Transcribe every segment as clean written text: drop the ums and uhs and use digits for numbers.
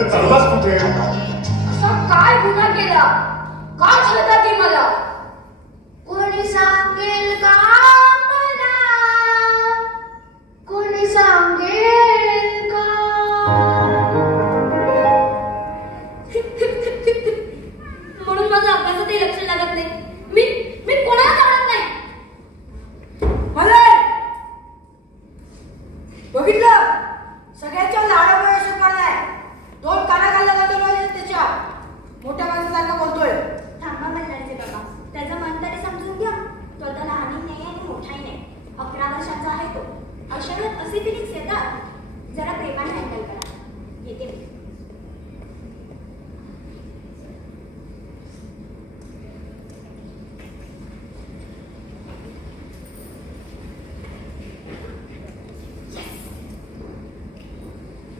अरे चाललास कुठे? असा काय गुन्हा केला? का छळता ती मला? कोणी सांगेल का मला? कोणी सांगेल का? म्हणून माझं अभ्यासातही लक्ष लागत नाही. मी कोणाला आवडत नाही. बघितलं, सगळ्यांच्या लाडामुळे शिकवलाय. दोन काना घालला जातो त्याच्या मोठ्या माणसासारखा बोलतोय. थांबा बल्लाचे बाबा, त्याचं मन तरी समजून घ्या. तो आता लहानही नाही आणि मोठाही नाही, 11 वर्षाचा आहे तो. अशा वेळेत असे फिलिंग्स येतात. जरा प्रेमाने हँडल करा. येते मी.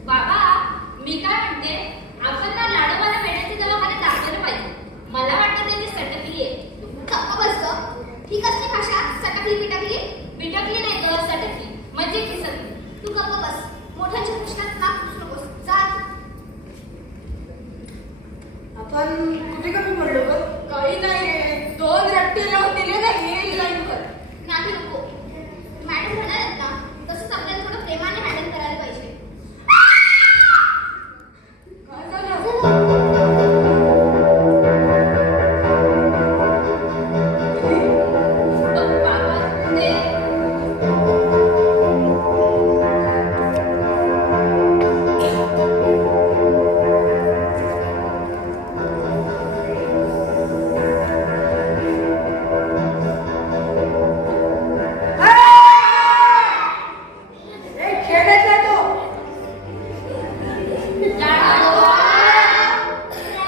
बाबा, मी काय म्हणते, आपण ना लाडोबाला वेड्याचे दवाखाने दाखवलं पाहिजे. मला वाटतं त्याची सटकली आहे. गप्प बस गं. ठीक असते भाषा. सटकली पिटकली. बिटकली नाही ग, सटकली म्हणजे खिसकली. तू गप्प बस. मोठ्यांच्या प्रश्नात नाक घुसू नकोस. चाल. आपण कुठे कमी पडलो ग? काही नाही, 2 रट्टे लावून दिले ना, हे लाईन कर. नाही नको. मॅडम म्हणाल्यात ना, तसंच आपल्याला थोडं प्रेमाने हँडल करायला पाहिजे. काय झालं? बाबा, ते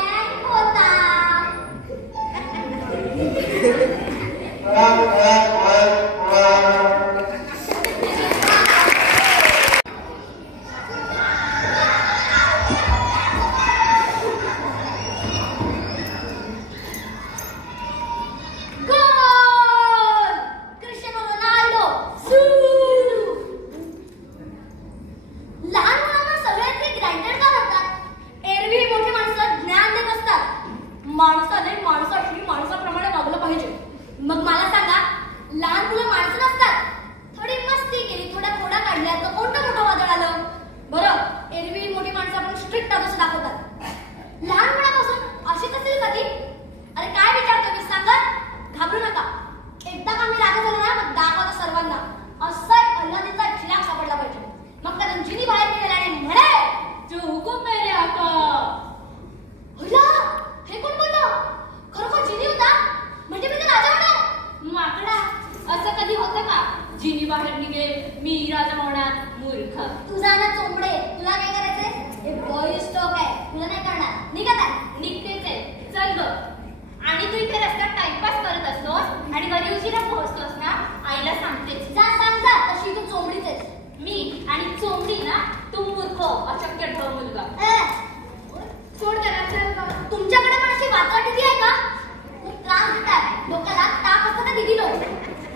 Prank होता. गोल! Cristiano Ronaldo. सू! लहान मुलांना सगळ्यात ग्रँटेड का म्हणतात? एरवी मोठी माणसं ज्ञान देत असतात. माणसाने माणसाशी माणसाप्रमाणे वागलं पाहिजे. मग मला सांगा, लहान मुलं माणसं नसतात. थोडी मस्ती केली, थोडा खोडा काढल्या तर कोणतं मोठं वादळ आलं? बरं, एरवी मोठी माणसं आपण स्ट्रिक्ट आहोत दाखवतात. लहानपणापासून अशीच असेल का ती? अरे काय विचारतो मी, सांगा. घाबरू नका. एकदा का मी राजा झालो ना, मग दाखवतो सर्वांना. असा एक अल्लादीचा चिराग सापडला पाहिजे. मग त्या रंजिनी बाहेर गेला आणि म्हणे, जो हुकूम मेरे आका. होला, हे कोण बोललं? खरोखर जिनी होता? म्हणजे मी तर राजा होणार. माकडा, असं कधी होतं का? जिनी बाहेर निघेल, मी राजा होणार. मूर्ख. तुझा ना चोंबडे. तुला काय करायचंय? हे बॉय स्टॉक आहे. तुला नाही करणार. निघत आहे. निघतेच आहे. चल ग. आणि तू इथे रस्त्यात टाइमपास करत असतोस आणि बरी उशिरा पोहोचतोस ना, आईला सांगतेस. जा सांग जा. तशी तू चोंबडीच आहेस. मी आणि चोमडी ना, तू मूर्ख अचक्य ठेव मुलगा. सोड त्याला. तुमच्याकडे पण अशी वातावटी आहे का? खूप त्रास देतात. डोक्याला ताप असतं ना दिदी लोक.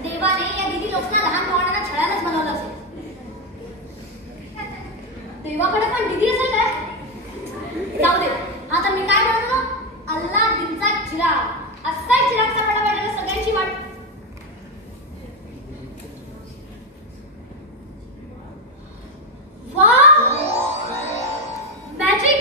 देवाने या दिदी लोकांना लहान मुलांना छळायलाच बनवलं असेल. देवाकडे पण दिदी असेल काय? जाऊ दे. आता मी काय म्हणतो, अल्लादीनचा चिराग. असा एक चिराग सापडला पाहिजे सगळ्यांची वाट. वाह, मॅजिक.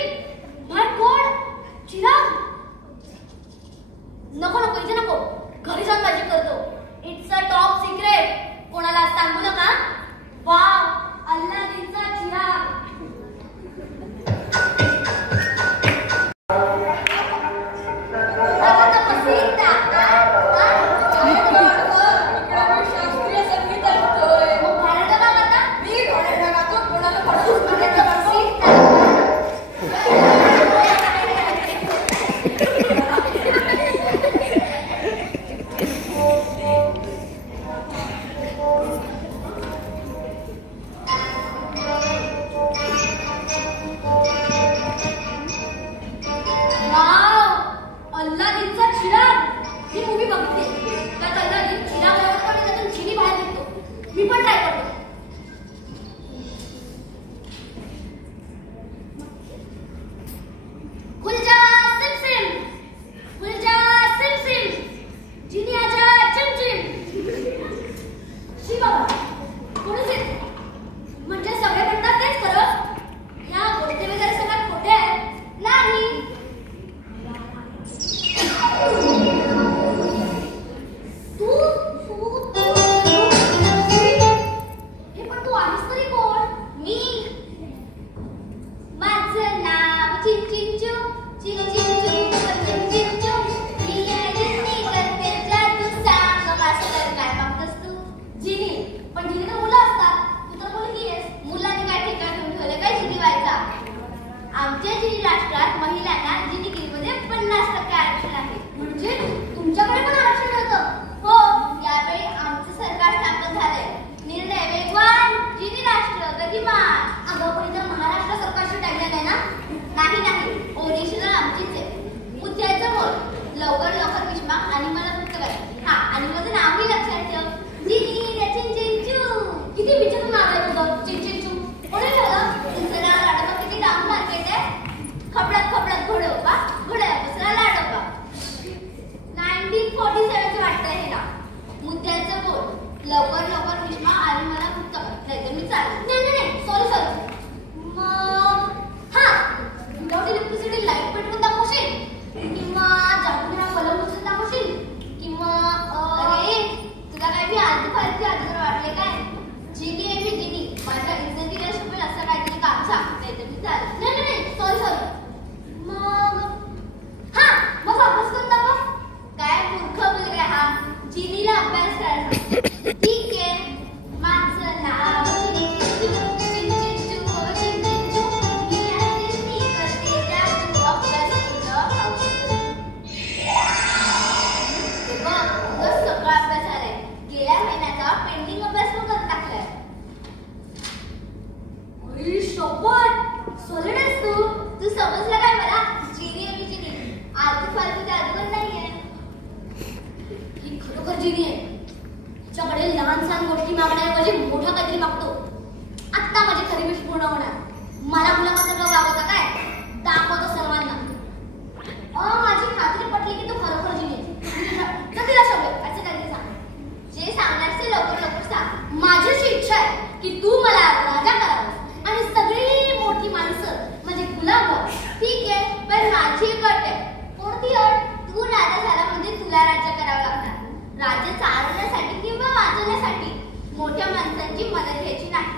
राष्ट्रात महिलांना इंजिनिअरिंगमध्ये 50% आरक्षण आहे. म्हणजे तुमच्याकडे पण आरक्षण होतं? हो, यावेळी आमचं सरकार स्थापन झालंय. निर्णय वेगवान, जिनी राष्ट्र गतिमान. अगं पण इथं महाराष्ट्र सरकारची टॅगलाईन आहे ना? नाही, ओरिजिनल आमचीच आहे. मुद्द्याचं बोल, लवकर विश्मा आणि मला फक्त करा. आणि माझं नावही लक्षात ठेव, जिनी रचिन चिंचू. किती विचित्र नाव आहे तुझं, चिंचिंचू. कोणी ठेवलं? तुमचं नाव लाडोबा किती डाऊन मार्केट आहे. खपडत घोडोबा, घोड्याला दुसरा लाडोबा. 1947 वाटतं हे नाव. मुद्द्याचं बोल, लवकर विश्मा आणि मला फक्त करा. नाहीतर मी चालेल. नाही, सॉरी. मग विदाउट इलेक्ट्रिसिटी लाईट पेटवून दाखवशील? किंवा जागून बल्ब उचलून दाखवशील? किंवा अरे तुला काय मी आधी आजवर वाटले काय? जिनी आहे मी जिनी. माझ्या इज्जतीला शोभेल असं काहीतरी काम सांग. नाहीतर मी चालेल. नाही, सॉरी. मग अभ्यास करून दाखव. काय मूर्ख मुलगा हा. जिनीला अभ्यास करायचा. ठीक आहे. माझं नाव चिंचिंचू. मी आहे मी करते जादू. अभ्यास तुझं बघ, तुझं सगळं अभ्यास आलाय. गेल्या महिन्याचा पेंडिंग अभ्यास पण करून टाकलाय. अरे शपथ, सॉलिड आहेस तू समजलं काय मला? जिनी आहे मी जिनी. फालतू जादूगर नाहीये. ही खरोखर जिनी आहे. तिच्याकडे लहान गोष्टी मागण्याऐवजी मोठा काहीतरी मागतो. आत्ता माझी खरी विश पूर्ण होणार. मला मुलाला सगळं वागवतं काय? दाखवतो सर्वांना. माझी खात्री पटली की तू खरोखर जिनी आहे. तर तिला शोभेल असं काहीतरी सांग. जे सांगणार ते लवकर सांग. माझी अशी इच्छा आहे की तू मला राजा करावं आणि सगळी मोठी माणसं म्हणजे गुलाम व्हावं. ठीक आहे, पण माझी एक अट आहे. कोणती अट? तू राजा झाला म्हणजे तुला राज्य करावं लागणार. राज्य चालवण्यासाठी किंवा वाचवण्यासाठी मोठ्या माणसांची मदत घ्यायची नाही.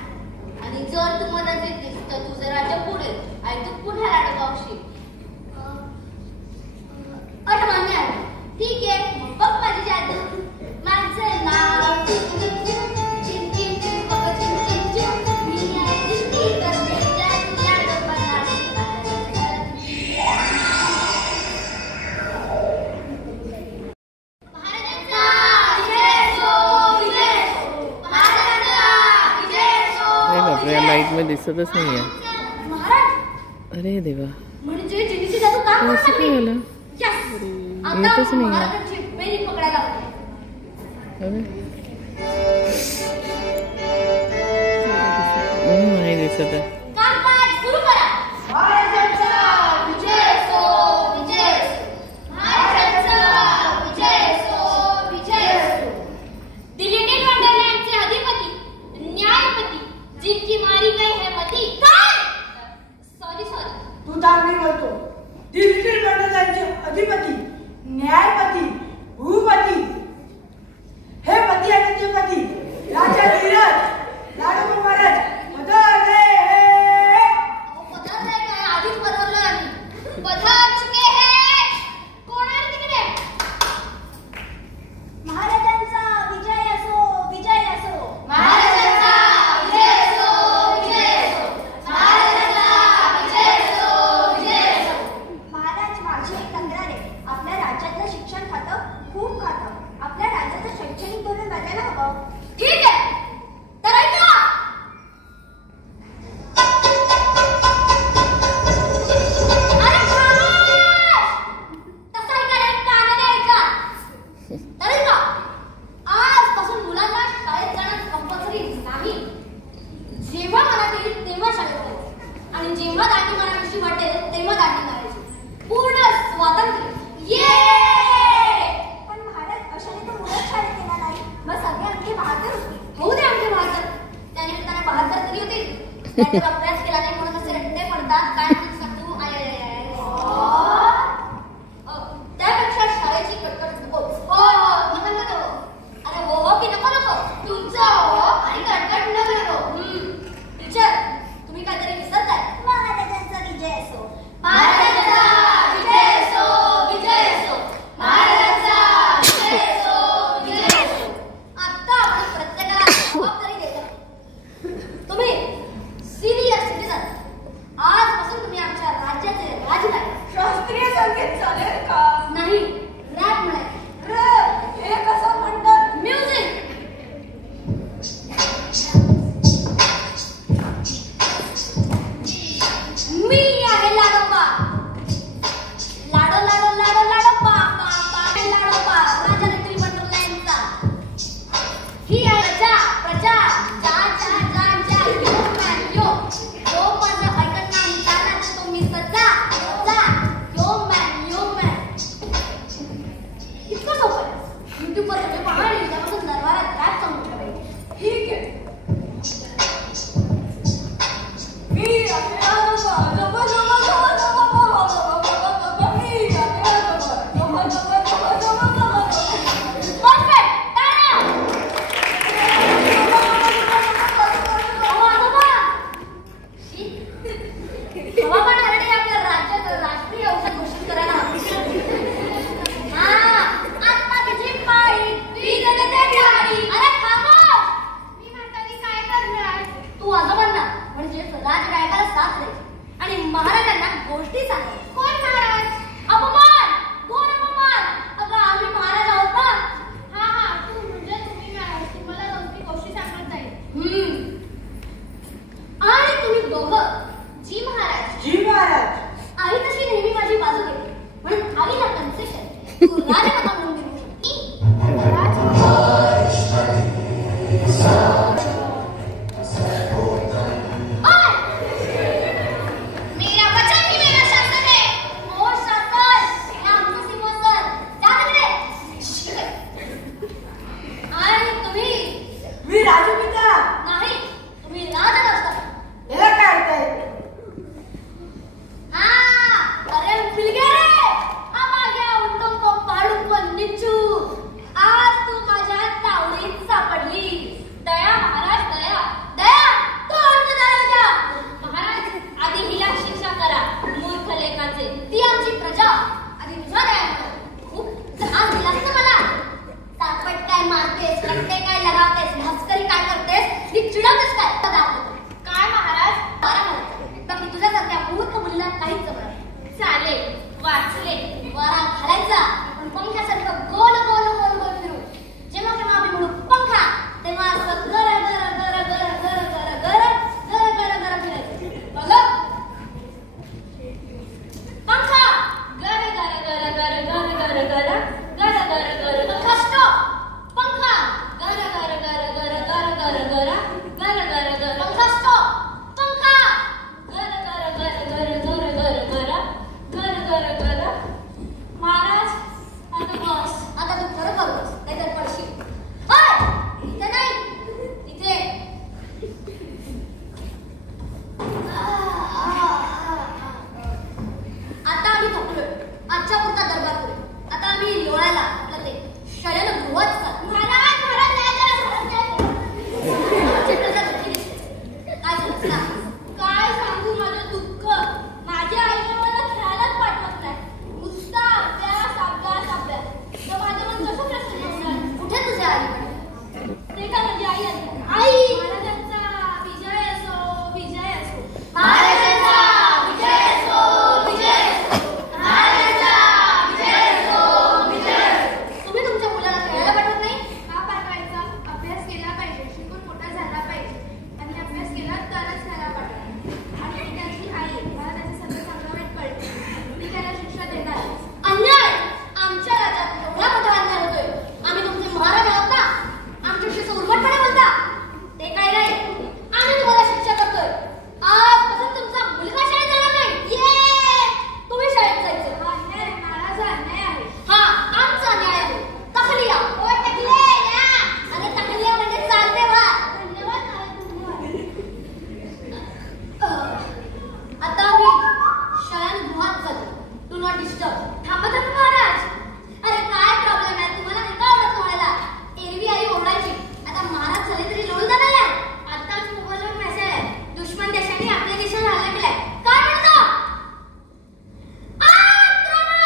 आणि जर तू मदत घेतलीस तर तुझं राज्य पुढेल आणि तू पुन्हा राजा होशील. अट मान्य आहे. ठीक आहे, मग बघ माझी जादू. माझं नाव चिंचिंचू. मी आहे जिनी करते जादू. लाडोबा या लाईट मध्ये दिसतच नाहीये. महाराज, अरे देवा, म्हणजे जिनीची जादू काम करू असं काय लागली. झालं? Yes! आता येतच नाही. महाराजांची पेरी पकडायला हवी. अरे नाही दिसत आहे. कामकाज सुरू करा. महाराजांचा विजय असो, विजय असो. महाराजांचा विजय असो, विजय असो. The Little Wonderlandचे अधिपती, न्यायपती, जिनकी मारी गई है मती. सॉरी. तू चांगली बोलतो. दिल्ली मंडळांचे अधिपती, न्यायपती, भूपती, हे पती आणि ते पती, राजा धीरज, लाडोबा महाराज पधारले. पदार्थ आहे काय? आधीच बनवलं आम्ही. पधार चुके हैं. कोण आहे तिकडे? महाराजांचा विजय असो, विजय असो. महाराजांचा विजय असो, विजय असो. महाराजांचा विजय असो, विजय असो. महाराज, माझी एक तक्रार आहे. आपल्या राज्यातलं शिक्षण खातं खूप खातं. आपल्या राज्याचं शैक्षणिक धोरण बदलायला हवं. ठीक आहे, तर ऐका. अरे खामोश! तसं ऐका रे, कानाने ऐका. तर ऐका, आजपासून मुलांना शाळेत जाणं कंपल्सरी नाही. जेव्हा मनात येईल तेव्हा शाळेत जायचं आणि जेव्हा दांडी मारावीशी वाटेल तेव्हा दांडी मारायची. पूर्ण स्वातंत्र्य. पण महाराज, अशाने तर मुलंच शाळेत येणार नाही. मग सगळे आमचे बहादर होते. होऊ दे आमचे बहादर. त्याने त्यांना बहादर तरी होतील. त्याने अभ्यास केला नाही म्हणून असे रट्टे पडतात. काय म्हणतात सांगतो? त्यापेक्षा शाळेची कटकट नको. नको. अरे हो की नको. तुमचं हो आणि कटकट नको. टीचर, तुम्ही काहीतरी विसरताय. महाराजांचा विजय असो. महाराजांचा विजय असो, विजय असो. महाराजांचा विजय असो, विजय असो. आता आपण प्रत्येकाला जबाबदारी देतो. तुम्ही सिनियर गोष्टी सांगत. कोण महाराज? अपमान, घोर अपमान. अगं आम्ही महाराज आहोत ना. हा म्हणजे तुम्ही महाराज, तुम्हाला कोणती गोष्टी सांगत जाईल. आणि तुम्ही दोघं जी महाराज. जी महाराज. आई तशी नेहमी माझी बाजू घेते, म्हणून हवी ना कन्सेशन. तू राजमाता म्हणून देऊ शकते. मेरा वचन ही मेरा शासन है. ओ शासन, हे आमचं सिंहासन. जा तिकडे. आणि तुम्ही मी राजपिता. नाही, तुम्ही राजनर्तक. याला काय अर्थ आहे? अरे मिल गया रे. अब आ गया उंटों को पाड़ू को निचू. आज तू माझ्या तावडीत सापडली. दया महाराज, दया दया. तो अर्थ दया. महाराज, आधी हिला शिक्षा करा, मूर्ख लेखाचे. ती आमची प्रजा. आधी तुझा दया करा. खूप आज दिलास ना मला. तापट काय मारतेस, कट्टे काय लगावतेस, भास्करी काय करतेस, ती चिडवतेस काय दाखवतो. काय महाराज? बारा म्हणायचं. बाकी तुझ्यासारख्या मूर्ख मुलीला काहीच जमत नाही. चालेल, वाचले. वारा घालायचा, पण पंख्यासारखं गोल गोल गोल गोल फिरू. जेव्हा केव्हा आम्ही म्हणू पंखा, तेव्हा असं गर गर गर गर गर गर गर गर गर गर फिरायचं. बघ पंखा. गर गर गर गर गर गर गर गर गर गर पंखा stop. पंखा. गर गर गर गर गर गर गर गर गर गर पंखा stop. पंखा. गर गर गर गर गर गर गर गर गर गर. महाराज, आता बस. आता तू खरं बघ, नाहीतर पडशील. हाय, इथे नाही, इथे. आता आम्ही थकलोय. आजच्या पुरता दरबार करू. आता आम्ही लोळायला आपलं ते शयनगृहात चाललो. महाराज, महाराज, नाही करा, महाराज, नाही करा. आमची प्रजा दुःखी दिसते. काय झालं सांग. काय सांगू माझं दुःख. माझ्या आईने मला खेळायलाच पाठवत नाही. नुसता अभ्यास अभ्यास अभ्यास. तर माझं मन कसं प्रसन्न होणार? कुठे तुझ्या आई? ते का माझी आई आली. आई. महाराजांचा विजय असो, विजय असो. महाराजांचा विजय असो, विजय असो. महाराजांचा विजय असो, विजय असो. तुम्ही तुमच्या मुलाला खेळायला पाठवत नाही? का पाठवायचा? अभ्यास केला पाहिजे, शिकून मोठा झाला पाहिजे. आणि अभ्यास केला तरच त्याला पाठवा. आणि त्याची आई मला त्याचं सगळं चांगलं वाईट कळते. मी त्याला शिक्षा देणार. अन्याय. आमच्या राज्यात एवढा मोठा अन्याय होतोय. आम्ही तुमचे महाराज आहोत ना. आमच्याशी असं उर्मटपणे बोलता. ते काय नाही. आम्ही तुम्हाला शिक्षा करतोय. आजपासून तुमचा मुलगा शाळेत जाणार नाही. तुम्ही शाळेत जायचं. हा अन्याय आहे, महाराज, हा अन्याय आहे. हा आमचा न्याय आहे. तखलिया. ओ टकले या. आणि तखलिया म्हणजे चालते वा. धन्यवाद महाराज, धन्यवाद. आता आम्ही शयनगृहात चाललो. Do not disturb. थांबा थांबा महाराज. अरे काय प्रॉब्लेम आहे? तुम्हाला नाही का आवडत लोळायला? एरवी आई ओरडायची. आता महाराज झाले तरी लोळू जाणार नाही. आताच मोबाईलवर मेसेज आहे. दुश्मन देशाने आपल्या देशावर हल्ला केलाय. काय म्हणतो? आक्रमण!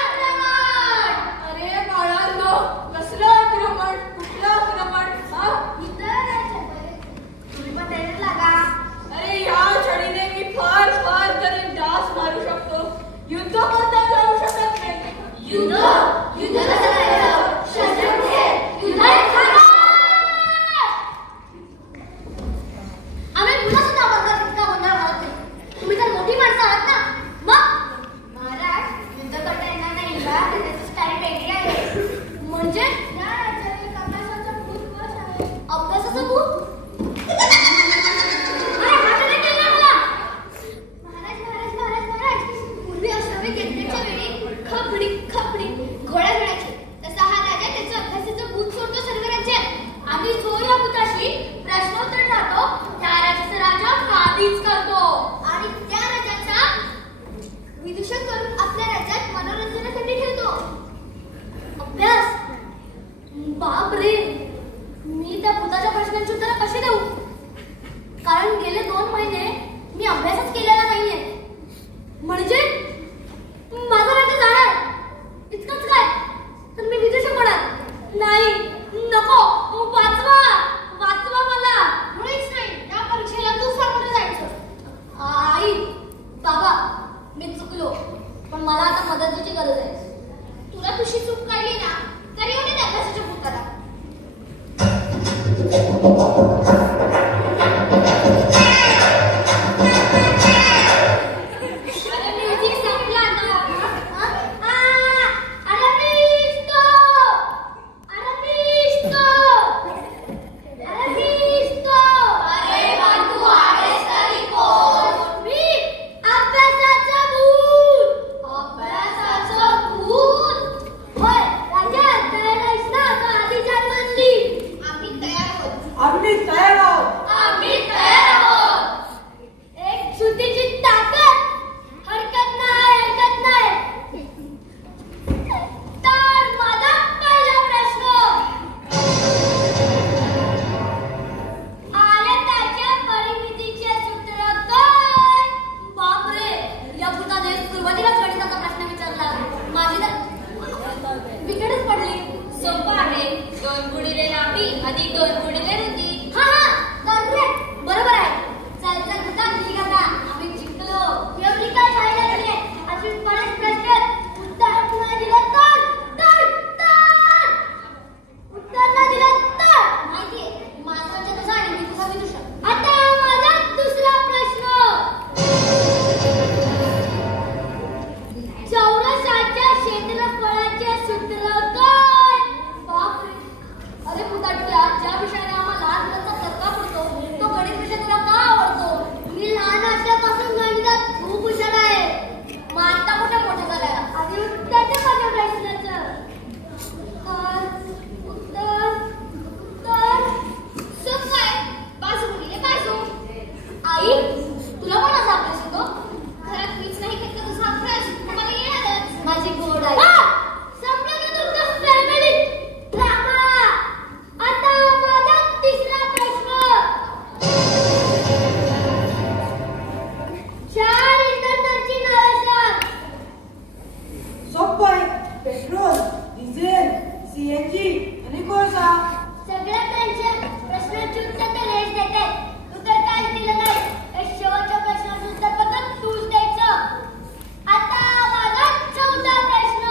आक्रमण! अरे बाळांनो, कसलं आक्रमण? कुठलं आक्रमण? हा? तुम्ही पण तयारीत लागा. अरे या छडीने मी फार फार तर एक डास मारू शकतो. युद्ध करता जाऊ शकत नाही. युद्ध? युद्ध कसं करायचं? शस्त्रक्रिये. युद्धात थांबा! आम्ही पुन्हा सुद्धा वर्गात इतका गोंधळ घालत नाही. तुम्ही तर मोठी माणसं आहात ना. मग महाराज, युद्ध करता येणार नाही का? त्याची स्टाईल वेगळी आहे. म्हणजे या राज्यात एक अभ्यासाचा भूत बस आहे. अभ्यासाचं भूत? अरे हात नाही केला मला. महाराज, महाराज, महाराज, महाराज. पूर्वी असावे केंद्राच्या वेळी खपडी खपडी घोडा घडायचे. तसा हा राजा त्याचं अभ्यासाचं भूत सोडतो सर्व राज्यात. आधी जो या भूताशी प्रश्नोत्तर राहतो, त्या राजाचा राजा काबीज करतो. आणि त्या राजाचा विदूषण करून आपल्या राज्यात मनोरंजनासाठी ठेवतो. अभ्यास? बाप रे. मी त्या भूताच्या प्रश्नांची उत्तरं कशी देऊ? कारण गेले 2 महिने मी अभ्यासच केलेला नाहीये. म्हणजे माझं राज्य जाणार. पण मला आता मदतीची गरज आहे. तुला तुझी चूक कळली ना तर येऊ दे अभ्यासाच्या पुस्तकाला. अरे म्युझिक संपला आता. आम्ही तयार आहोत. आम्ही तयार आहोत. एक सुतीची ताकद. हरकत नाही. तर माझा पहिला प्रश्न. आयताच्या परिमितीचे सूत्र काय? बापरे, या भूताने सुरुवातीलाच गणिताचा प्रश्न विचारला. माझी तर विकेटच पडली. सोपं आहे. 2 गुणिले लांबी अधिक 2 गुणिले रुंदी. हा करेक्ट, बरोबर आहे. चल भूतान ठीक आता. आम्ही जिंकलो. एवढी काय फायदा नाहीये. अजून बरेच प्रश्न. उत्तर पुन्हा दिलं तर उत्तर न दिलं तर माहितीये माझा विचार कसा आणि मी तुझा विचार. आता माझा दुसरा प्रश्न. चौरसाच्या क्षेत्रफळाचे सूत्र काय? बापरे, अरे भूताटक्या, ज्या विषयाने आम्हाला लहानपणाचा धक्का पडतो तो गणित विषय तुला का आवडतो? मी लहान असल्यापासून गणितात खूप हुशार आहे. मग आता कुठे मोठं झालाय? आधी उत्तर दे माझ्या प्रश्नाचं. उत्तर सोपं आहे. 5 गुणिले 5. आई, तुला पण असा अभ्यास येतो? घरात मीच नाही घेत तर तुझा अभ्यास मला येणारच. माझी गोड आई. संपलं की तुमचं फॅमिली ड्रामा. आता माझा तिसरा प्रश्न. 4 इंधनांची नावे सांग. सोपं आहे. पेट्रोल, डिझेल, सीएनजी आणि कोळसा. सगळ्या त्यांच्या प्रश्नांची उत्तर ते रेश देते. तू तर काहीच दिलं नाही. हे शेवटच्या प्रश्नाचं उत्तर फक्त तूच द्यायचं. आता माझा चौथा प्रश्न.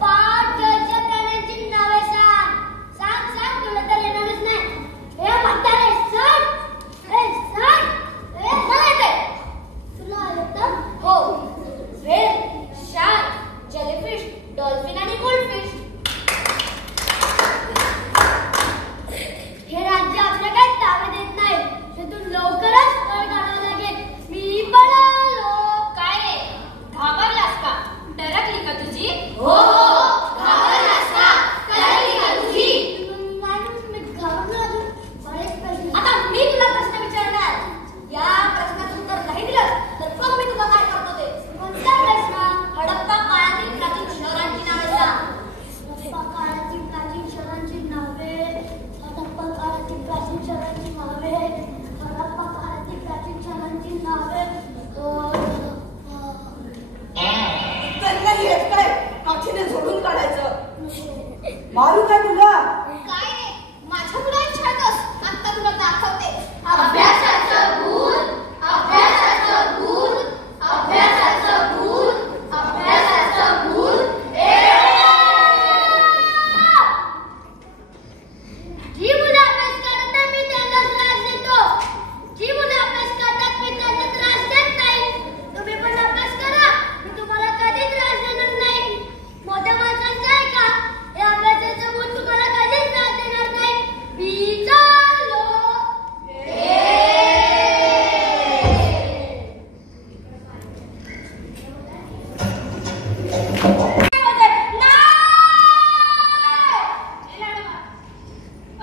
5 जलचर प्राण्यांची नावे सांग. सांग तुला तर येणारच नाही. हे म्हातारे सांग. मला येते. तुला येतं? हो. व्हेल, शार्क, जेलीफिश, डॉल्फिन आणि गोल्डफिश. हे राज्य आपल्या काही ताबे देत नाही. त्यातून लवकरच पळ काढावं लागेल. मी पळालो. काय रे, घाबरलास का? डरकली का तुझी? हो, घाबरलास का? कळली का तुझी? मी घाबरलो अजून. बरेच प्रश्न. आता मी तुला प्रश्न विचारणार. या प्रश्नाचं उत्तर नाही दिलं तर मग मी तुला काय करतो ते. कोणता प्रश्न? हडप्पा काळातील प्राचीन शहरांची नावे सांग. हडप्पा काळातील प्राचीन शहरांची नावे. हडप्पा काळातील प्राचीन शहरांची नावे. हडप्पा काळातील प्राचीन शहरांची नावे. त्यांना येत काय काठीने झोडून काढायचं. मारू काय तुला? काय रे, माझ्या तुला विचारतोस? आता तुला दाखवते. अभ्यासाचं भूत. अभ्यासाचं भूत. अभ्यासाचं भूत. अभ्यासाचं भूत. जी मुलं अभ्यास करतात मी त्यांना त्रास देतो. जी मुलं अभ्यास करतात मी त्यांना त्रास देत नाही. तुम्ही पण अभ्यास करा. मी तुम्हाला कधी त्रास देणार नाही. मोठ्या माणसांचं आहे का? हे अभ्यासाचं भूत तुम्हाला कधीच त्रास देणार नाही. मी चाललो.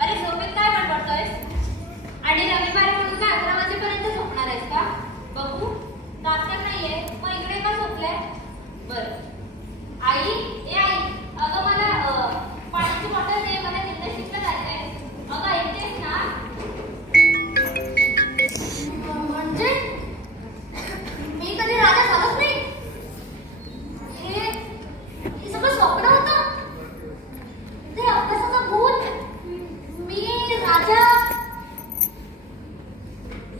अरे झोपेत काय बडबडतोयस? आणि रविवारी म्हणून काय 11 वाजेपर्यंत झोपणार आहेस का? बघू, दात तर नाहीये, मग इकडे का झोपलाय? बरं. आई, अगं मला पाण्याची बॉटल दे, मला जिम्नॅस्टिक्सला जायचंय. अगं ऐकतेस ना? म्हणजे मी कधी राजा झालोच नाही. हे सगळं स्वप्न होतं. ते अभ्यासाचं भूत. मी राजा.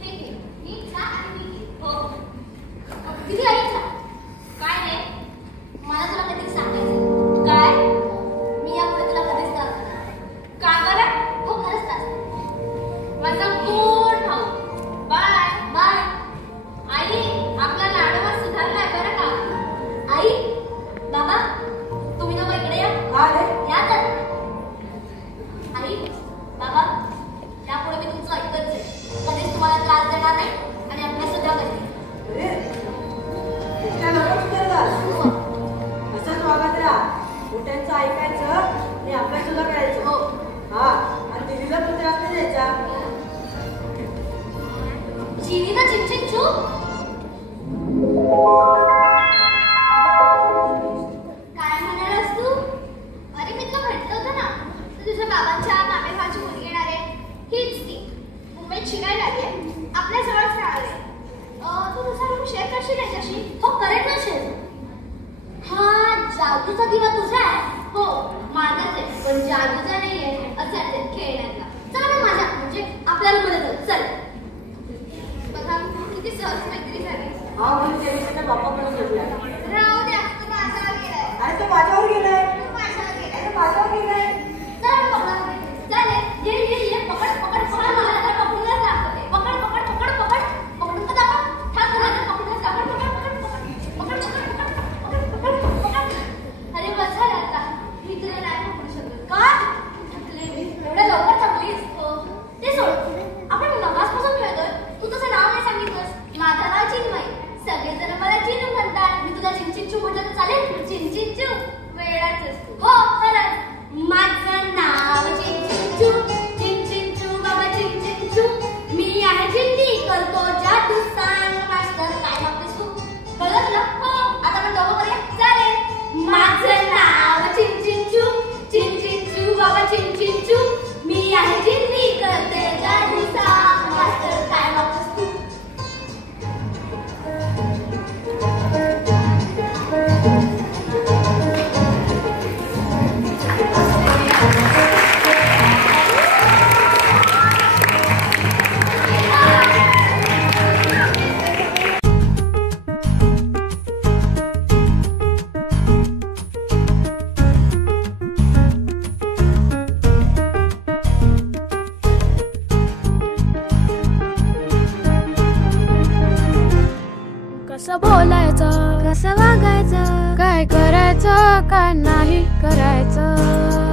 हे घे, ही चहा आणि मी घे. हो. चिनी ना चिंचिन चू. काय म्हणालास तू? अरे मी तुला म्हटलं होतं ना, तुझ्या बाबांच्या मामे भावाची मुलगी येणार आहे. हीच ती मुंबईत शिकायला आली आहे, आपल्या जवळच राहणार आहे. तू तुझा रूम शेअर करशील याच्याशी? हो करेक्ट ना शेर. हा जादूचा दिवा तुझा आहे. हो माझाच आहे, पण जादूचा नाहीये, असं असेल खेळण्यातला. चला मग माझ्या म्हणजे आपल्याला मदत चल. बघा किती सहज मैत्री झाली. हा म्हणजे त्याच्या बापाकडे सोडला. राहू द्या, तो माझ्यावर गेलाय. अरे तो माझ्यावर गेलाय. तो माझ्यावर गेलाय. अरे माझ्यावर गेलाय. चला मग पकडा. चालेल ये पकड पकड पकड मला आता पकडूनच दाखवते. पकड पकड पकड पकड पकडून का दाखव. ठाक मला पकडूनच दाखव. पकड पकड पकड पकड पकड पकड पकड. अरे बस झालं आता, मी तुला नाही पकडू शकत. का थकले मी. एवढ्या लवकर थकलीस? हो. ते सोड. आपण नवाजपासून खेळतोय. तू तसं नाव नाही सांगितलंस. माझं नाव चिन्मयी. सगळेजण मला चिनू म्हणतात. मी तुला चिंचिंचू म्हटलं तर चालेल? चिंचिंचू वेळाच असतो. हो खरंच. माझं नाव चिंचिंचू. चिंचिंचू बाबा चिंचिंचू. मी आहे चिंटी करतो जादू. सांग मास्टर काय मागतेस तू? कळलं तुला? हो. आता आपण दोघं करूया? चालेल. माझं नाव चिंचिंचू. चिंचिंचू बाबा चिंचिंचू. मी आहे चिंटी करते जादू. सांग मास्टर काय मागतेस तू? कसं बोलायचं, कसं वागायचं, काय करायचं, काय नाही करायचं.